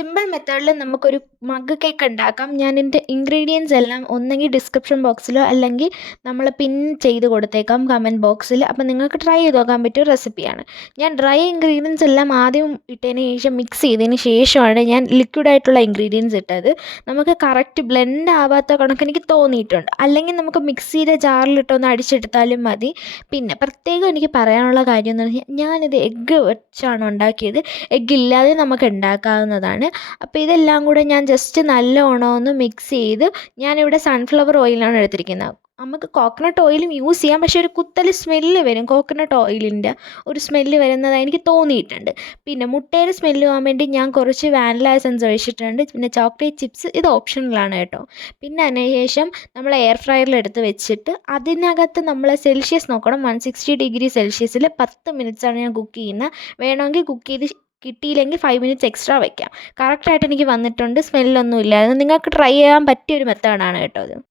Simple മെത്തേഡിൽ നമുക്കൊരു mug cake ഉണ്ടാക്കാം. ഞാൻ എൻ്റെ ഇൻഗ്രീഡിയൻസ് എല്ലാം ഒന്നെങ്കിൽ ഡിസ്ക്രിപ്ഷൻ ബോക്സിലോ അല്ലെങ്കിൽ നമ്മൾ പിൻ ചെയ്ത് കൊടുത്തേക്കാം കമൻറ്റ് ബോക്സിൽ. അപ്പോൾ നിങ്ങൾക്ക് ട്രൈ ചെയ്ത് നോക്കാൻ പറ്റിയ റെസിപ്പിയാണ്. ഞാൻ ഡ്രൈ ഇൻഗ്രീഡിയൻസ് എല്ലാം ആദ്യം ഇട്ടതിന് ശേഷം മിക്സ് ചെയ്തതിന് ശേഷമാണ് ഞാൻ ലിക്വിഡായിട്ടുള്ള ഇൻഗ്രീഡിയൻസ് ഇട്ടത്. നമുക്ക് കറക്റ്റ് ബ്ലെൻഡ് ആവാത്ത കണക്ക് എനിക്ക് തോന്നിയിട്ടുണ്ട്. അല്ലെങ്കിൽ നമുക്ക് മിക്സിയുടെ ജാറിലിട്ടൊന്ന് അടിച്ചെടുത്താലും മതി. പിന്നെ പ്രത്യേകം എനിക്ക് പറയാനുള്ള കാര്യം എന്ന് പറഞ്ഞാൽ ഞാനിത് എഗ്ഗ് വെച്ചാണ് ഉണ്ടാക്കിയത്. എഗ്ഗ് ഇല്ലാതെ നമുക്ക് ഉണ്ടാക്കാവുന്നതാണ്. അപ്പോൾ ഇതെല്ലാം കൂടെ ഞാൻ ജസ്റ്റ് നല്ലോണം ഒന്ന് മിക്സ് ചെയ്ത് ഞാനിവിടെ സൺഫ്ലവർ ഓയിലാണ് എടുത്തിരിക്കുന്നത്. നമുക്ക് കോക്കനട്ട് ഓയിലും യൂസ് ചെയ്യാം, പക്ഷേ ഒരു കുത്തൽ സ്മെല്ല് വരും. കോക്കനട്ട് ഓയിലിൻ്റെ ഒരു സ്മെല്ല് വരുന്നതായി എനിക്ക് തോന്നിയിട്ടുണ്ട്. പിന്നെ മുട്ടയുടെ സ്മെല്ല് പോകാൻ വേണ്ടി ഞാൻ കുറച്ച് വാനില എസൻസ് ഒഴിച്ചിട്ടുണ്ട്. പിന്നെ ചോക്ലേറ്റ് ചിപ്സ് ഇത് ഓപ്ഷണലാണ് കേട്ടോ. പിന്നെ അതിന് ശേഷം നമ്മൾ എയർ ഫ്രയറിൽ എടുത്ത് വെച്ചിട്ട് അതിനകത്ത് നമ്മൾ സെൽഷ്യസ് നോക്കണം. 160°C 10 മിനിറ്റ്സാണ് ഞാൻ കുക്ക് ചെയ്യുന്നത്. വേണമെങ്കിൽ കുക്ക് ചെയ്ത് കിട്ടിയില്ലെങ്കിൽ 5 മിനിറ്റ്സ് എക്സ്ട്രാ വയ്ക്കാം. കറക്റ്റായിട്ട് എനിക്ക് വന്നിട്ടുണ്ട്, സ്മെല്ലൊന്നും ഇല്ലായിരുന്നു. നിങ്ങൾക്ക് ട്രൈ ചെയ്യാൻ പറ്റിയൊരു മെത്തേഡാണ് കേട്ടോ ഇത്.